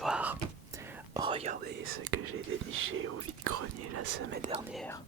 Bonsoir. Regardez ce que j'ai déniché au vide-grenier la semaine dernière.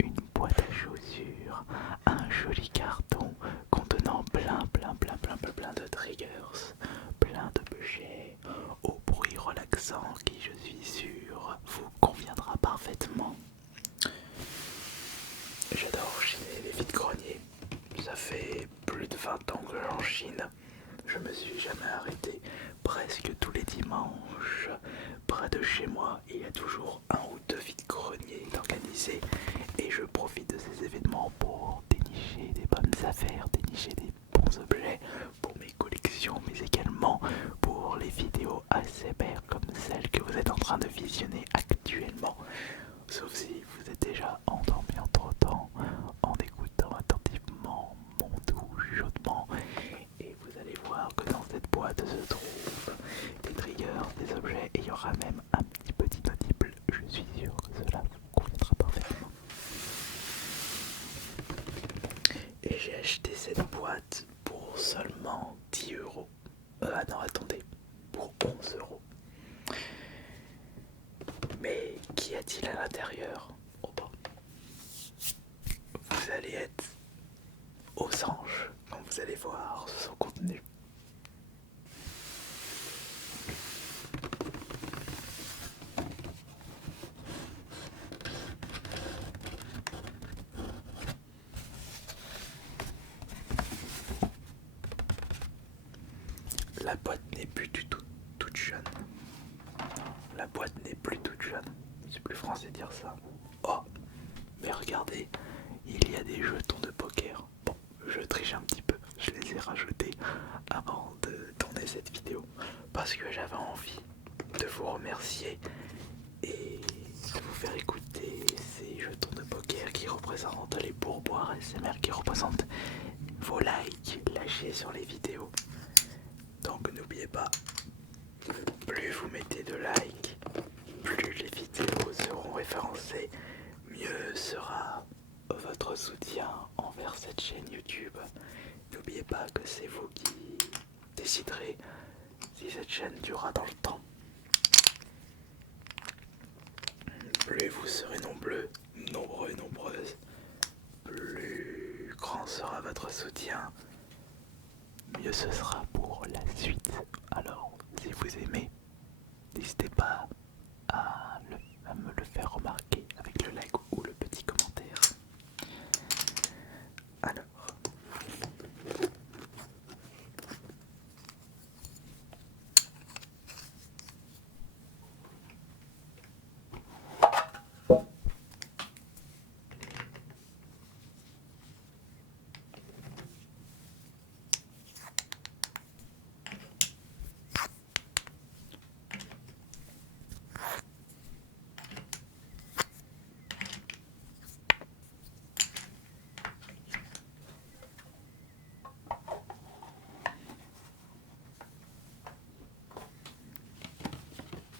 Une boîte à chaussures, un joli carton contenant plein de triggers, plein d'objets au bruit relaxant qui, je suis sûr, vous conviendra parfaitement. J'adore chiner les vides-greniers. Ça fait plus de 20 ans que j'en chine. Je me suis jamais arrêté. Presque tous les dimanches, près de chez moi, il y a toujours un ou deux vide-greniers organisés et je profite de ces événements pour dénicher des bonnes affaires, dénicher des bons objets pour mes collections, mais également pour les vidéos ASMR comme celle que vous êtes en train de visionner actuellement. Sauf si vous êtes déjà endormi entre-temps en écoutant attentivement mon doux chuchotement. Et vous allez voir que dans cette boîte se trouvent des triggers, des objets, et il y aura même un petit audible. Je suis sûr que cela vous conviendra parfaitement. Et j'ai acheté cette boîte pour seulement 10 euros. Ah non, attendez, pour 11 euros. Mais qu'y a-t-il à l'intérieur? Oh bah, vous allez être aux anges quand vous allez voir son contenu. La boîte n'est plus du tout toute jeune. La boîte n'est plus toute jeune. C'est plus français de dire ça. Oh, mais regardez, il y a des jetons de poker. Bon, je triche un petit peu. Je les ai rajoutés avant de tourner cette vidéo parce que j'avais envie de vous remercier et de vous faire écouter ces jetons de poker qui représentent les pourboires ASMR, qui représentent vos likes lâchés sur les vidéos. Donc n'oubliez pas, plus vous mettez de likes, plus les vidéos seront référencées, mieux sera votre soutien envers cette chaîne YouTube. N'oubliez pas que c'est vous qui déciderez si cette chaîne durera dans le temps. Plus vous serez nombreux et nombreuses, plus grand sera votre soutien, mieux ce sera pour la suite. Alors, si vous aimez, n'hésitez pas à me le faire remarquer avec le like ou le petit commentaire.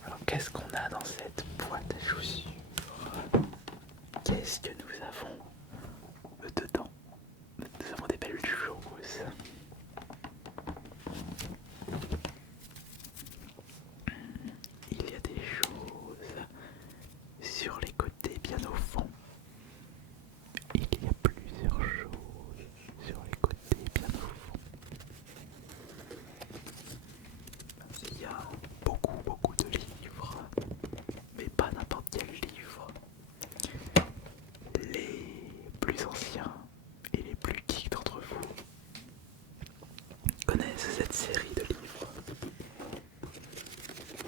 Alors, qu'est-ce qu'on a dans cette boîte à chaussures? Qu'est-ce que nous avons dedans? Nous avons des belles choses. Il y a des choses sur les côtés, bien au fond. Il y a plusieurs choses sur les côtés, bien au fond. Il y a beaucoup de livres, mais pas n'importe quel livre. Les plus anciens et les plus geeks d'entre vous connaissent cette série de livres.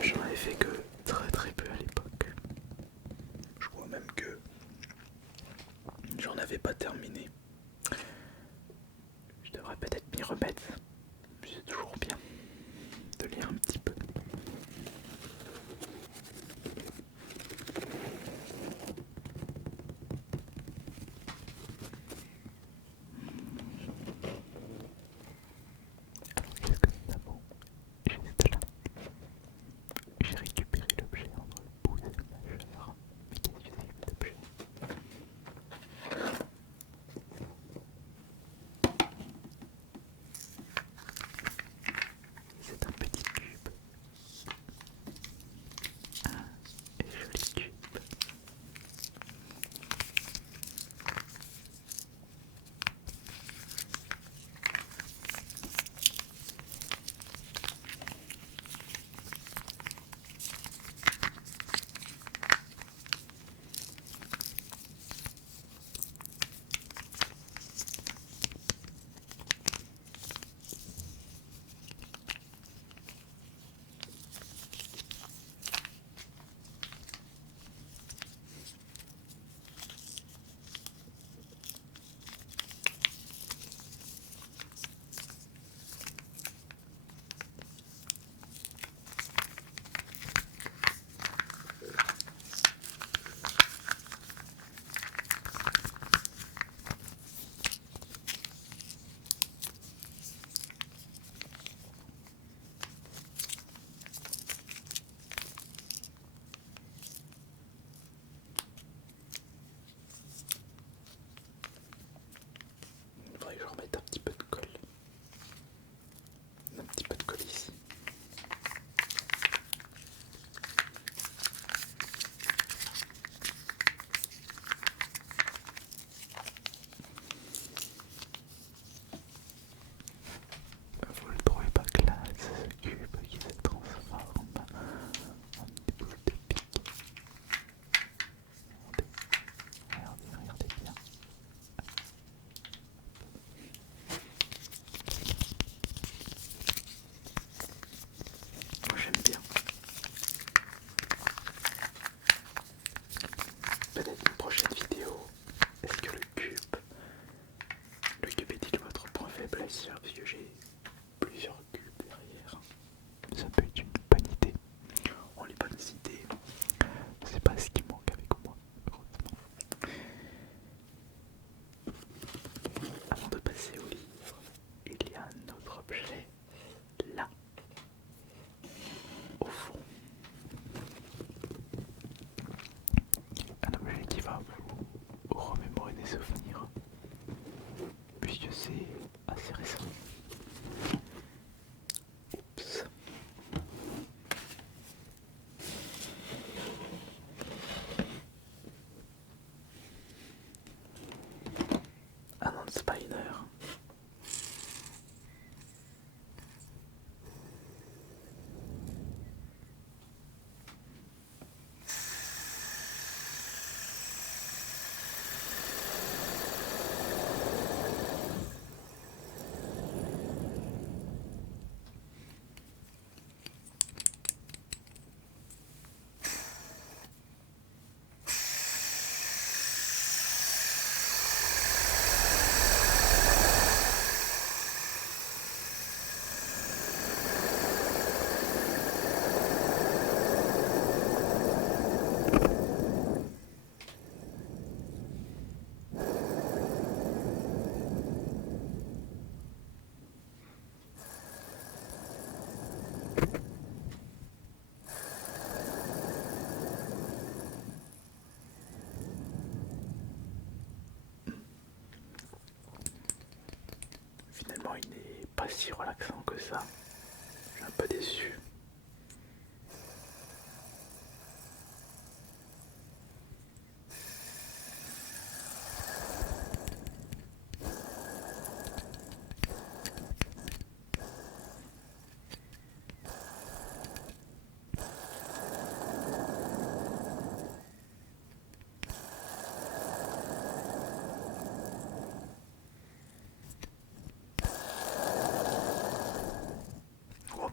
J'en avais fait que très peu à l'époque. Je crois même que j'en avais pas terminé. Je devrais peut-être m'y remettre. C'est toujours bien de lire un petit peu. Alors qu'est-ce que nous avons juste là? J'ai récupéré l'objet entre le pouce et le majeur. Mais qu'est-ce que c'est que cet objet? Est-ce que le cube est-il votre point faible à sûr, parce que j'ai plusieurs cubes derrière. Ça peut être une bonne idée. On les bonnes idées, c'est pas ce qui manque avec moi, heureusement. Avant de passer au livre, il y a un autre objet là, au fond. Un objet qui va vous remémorer des souvenirs, puisque c'est assez récent. Oups. Un non-spiner. Finalement, il n'est pas si relaxant que ça. Je suis un peu déçu. Oh.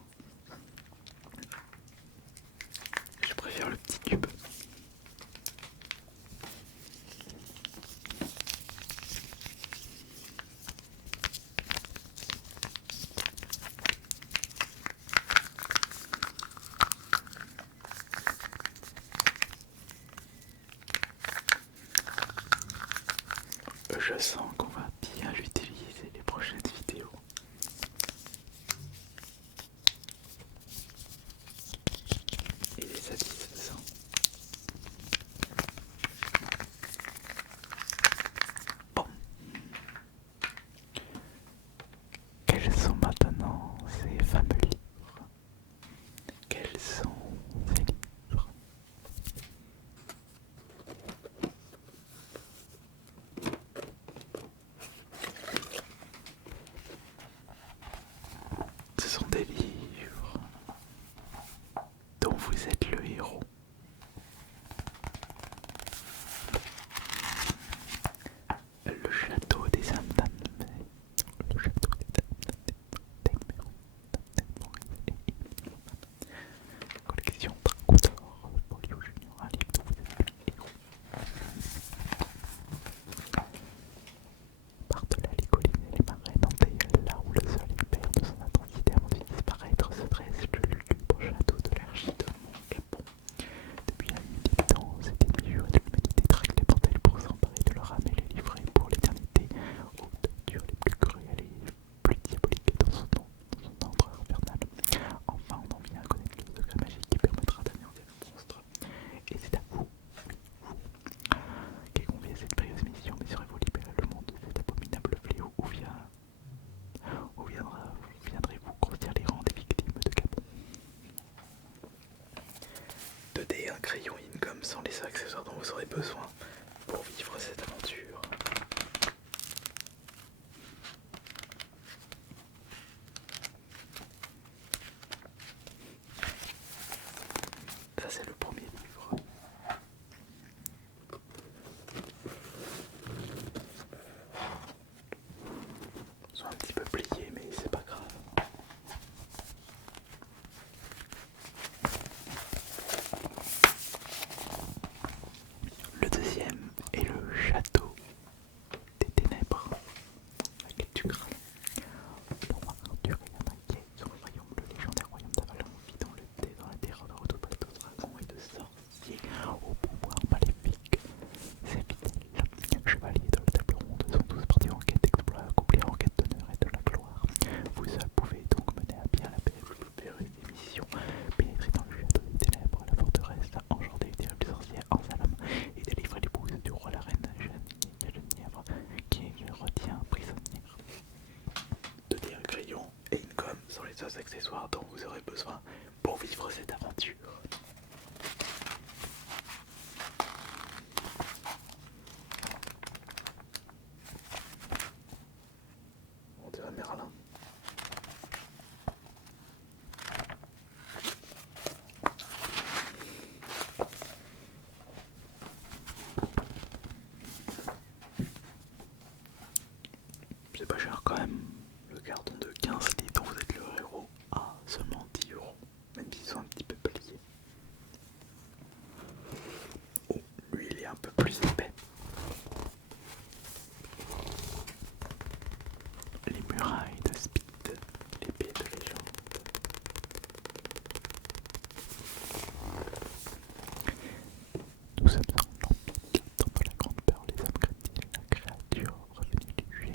Je préfère le petit cube. Je sens qu'on va bien l'utiliser les prochaines vidéos. Il est satisfaisant. Bon. Quels sont maintenant ces fameux livres? Quels sont ces livres? Ce sont des livres dont vous êtes le héros. Le château des âmes damnées. Le château des âmes damnées. Collection Dragon d'or, Folio Junior, un livre dont vous êtes le héros. Par-delà les collines et les marais nantais, là où le soleil perd de son intensité avant de disparaître, se dresse le lugubre château de l'archide Montgabon. Depuis la nuit des temps, c'était le milieu de l'humanité traque les dentelles pour s'emparer de leur âme et les livrer pour l'éternité aux tortures les plus cruelles et les plus diaboliques dans son ordre infernal. Enfin, on en vient à connaître le secret magique qui permettra d'anéantir le monstre. Et c'est à vous, qui conviez cette périlleuse mission, mais saurez-vous libérer le monde de cet abominable fléau ou viendrez-vous grossir les rangs des victimes de Gabon? 2D, un crayon, une gomme sans les accessoires dont vous aurez besoin pour vivre cette aventure. Ça c'est le premier livre. Ils sont un petit peu pliés mais c'est pas grave. Le deuxième est le château les accessoires dont vous aurez besoin pour vivre cette aventure. On dirait Merlin. C'est pas cher quand même. Le carton de 15 litres dont vous êtes le héros à seulement 10 euros, même s'ils sont un petit peu pliés. Oh, lui il est un peu plus épais. Les murailles de Speed, l'épée de légende. Nous sommes en l'Empire, dans la grande peur, les hommes crétinent la créature revenue les juger,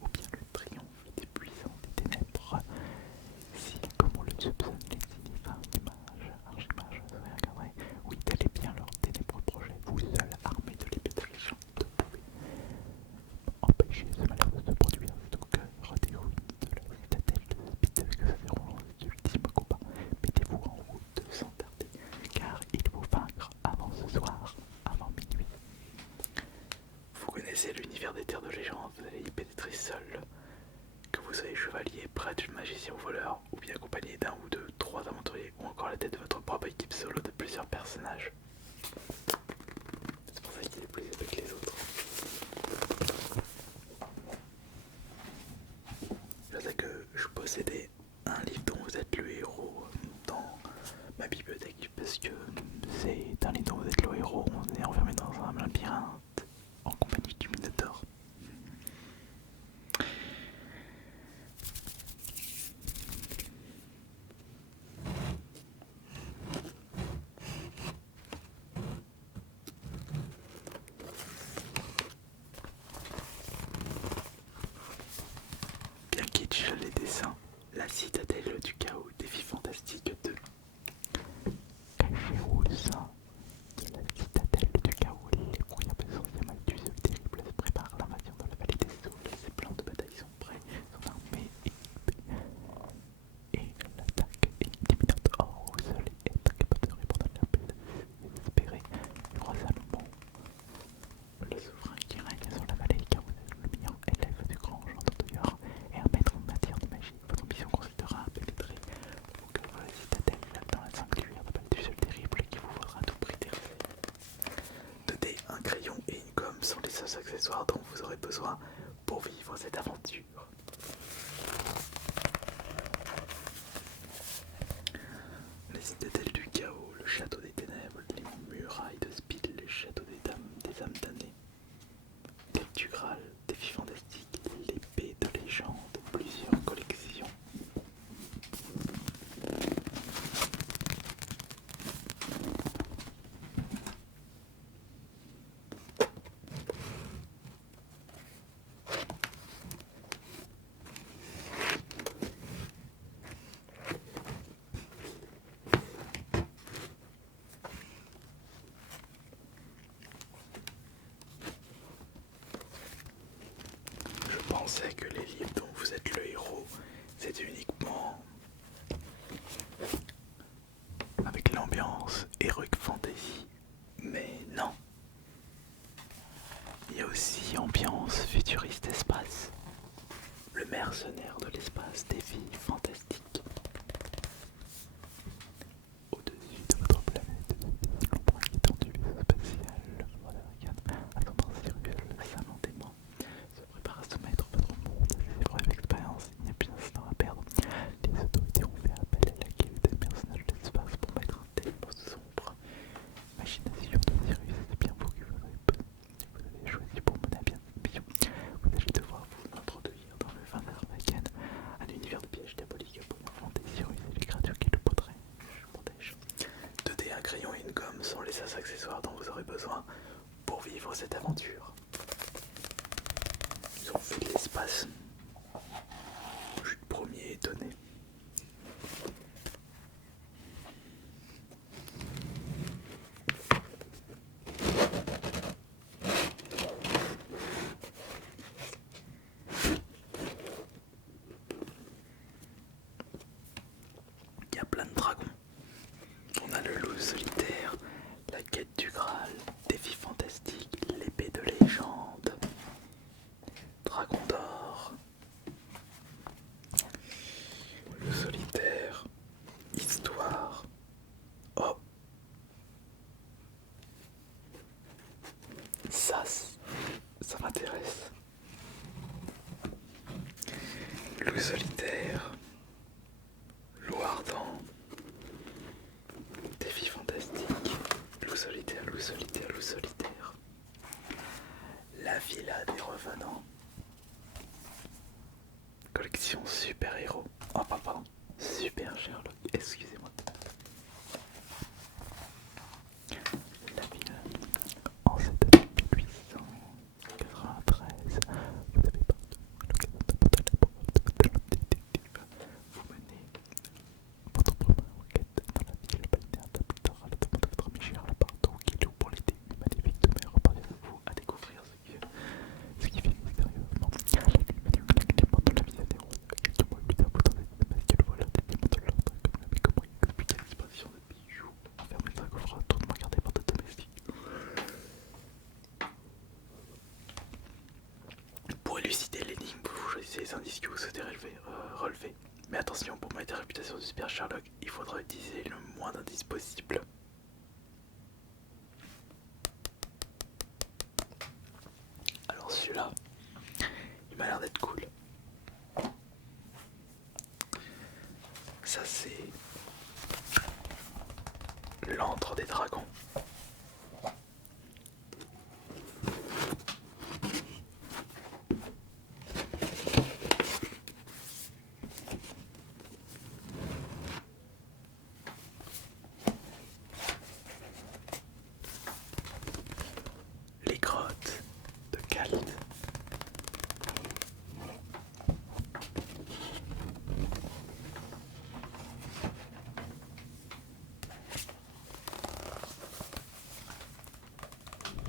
ou bien le triomphe des puissants des ténèbres. Si, comme on le soupçonne, les signifins d'image, archimage, vous regarderez, oui, tel est bien leur ténébreux projet, vous seul, armés de l'épée de légende, pouvez empêcher ce malheur de se produire, surtout que des ruines de la citadelle de Speed que se déroulent les ultimes combats. Mettez-vous en route sans tarder, car il faut vaincre avant ce soir, avant minuit. Vous connaissez l'univers des terres de légende, vous allez y pénétrer seul. Que vous soyez chevalier, prêtre, magicien ou voleur, ou bien accompagné d'un ou deux, trois aventuriers, ou encore à la tête de votre propre équipe solo de plusieurs personnages. C'est pour ça qu'il est plus épais que les autres. Je sais que je possédais un livre dont vous êtes le héros dans ma bibliothèque, parce que c'est un livre dont vous êtes le héros, on est enfermé dans un labyrinthe en compagnie du Minotaure. Bien kitsch les dessins, la citadelle du chaos, défi fantastique 2. Cachez-vous au sein de la citadelle du chaos, l'effroyable sorcier Malthus le terrible se prépare l'invasion de la vallée des saules. Ses plans de bataille sont prêts, son armée équipée et l'attaque est imminente. Or, vous seul est incapable de répondre à l'appel désespéré du roi Salomon, le souverain qui règne sur la vallée, car vous êtes le meilleur élève du grand Jean et un maître en matière de magie. Votre ambition consistera à pénétrer au cœur de la citadelle dans la singulière de Balthus le terrible qui vous faudra à tout prix terrasser. 2 dés, un crayon et une gomme sont les seuls accessoires dont vous aurez besoin pour vivre cette aventure. La citadelle du chaos, le château des ténèbres, les murailles de Speed, les châteaux des âmes damnées, l'île du Graal, défi fantastique, l'épée de légende, plusieurs collections. Je pensais que les livres dont vous êtes le héros, c'était uniquement avec l'ambiance Heroic Fantasy, mais non. Il y a aussi ambiance futuriste espace, le mercenaire de l'espace, défi fantastique. Au-dessus de votre planète, l'ombre inquiétante du vaisseau spatial, le Roderican, attendant Sirius, salon dément, se prépare à soumettre votre monde à ses épreuves d'expérience. Il n'y a plus un instant à perdre. Les autorités ont fait appel à la guilde des mercenaires de l'espace pour mettre un téléphone sombre. Machination de Sirius, c'est bien vous que vous avez choisi pour mener à bien cette mission. Vous allez devoir vous introduire dans le Vanderwagen, un univers de pièges diaboliques pour affronter Sirius et les créatures qui le protègent. 2 dés, un crayon et une gomme sont les seuls accessoires dont vous aurez besoin pour vivre cette aventure. Ils ont fait de l'espace. Je suis le premier étonné. plein de dragons. On a le loup solitaire, la quête du Graal, défi fantastique, l'épée de légende, dragon d'or, loup solitaire, histoire. Oh, ça m'intéresse. Loup solitaire, loup ardent, défi fantastique, loup solitaire, loup solitaire, loup solitaire. La villa des revenants. Collection super héros. Oh pardon, super Sherlock, excusez-moi. La villa en cette année 1893, vous avez partout l'occasion d'apporter la preuve de votre détective. Vous menez votre première enquête dans la ville balnéaire d'Abledor à la demande de votre ami Gérard Laparteau qui loue pour l'été une magnifique demeure. Parvenez-vous à découvrir ce qui vit mystérieusement. La nuit mène clairement de la vie à des roses. Quelques mois plus tard, vous tentez de masquer le voleur des diamants de l'ordre. Mais comment expliquer la disparition de bijoux enfermés dans un coffre tournement gardé par des domestiques? Pour élucider l'énigme, vous choisissez les indices que vous souhaitez relever. Mais attention, pour mettre la réputation de super Sherlock, il faudra utiliser le moins d'indices possible. Alors celui-là, il m'a l'air d'être cool. Ça c'est l'antre des dragons. Les grottes de Khald.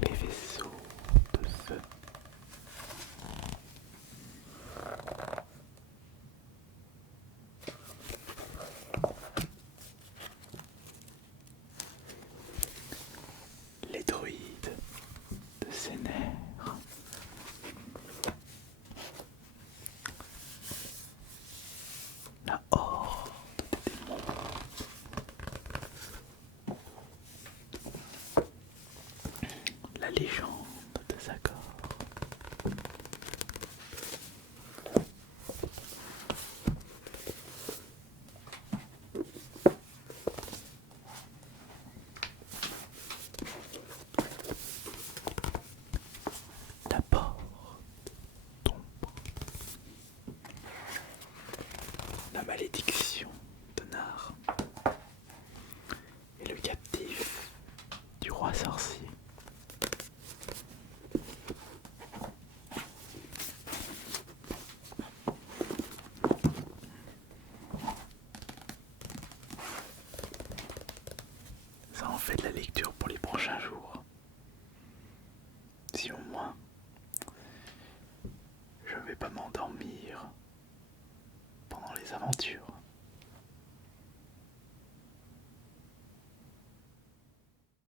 Les vaisseaux de feu. Les druides de Sénère. La horde des démons. La légende de Zagor. La porte d'ombre. La malédiction de Nar. Et le captif du roi sorcier. Ça en fait de la lecture pour les prochains jours. Si au moins je ne vais pas m'endormir pendant les aventures.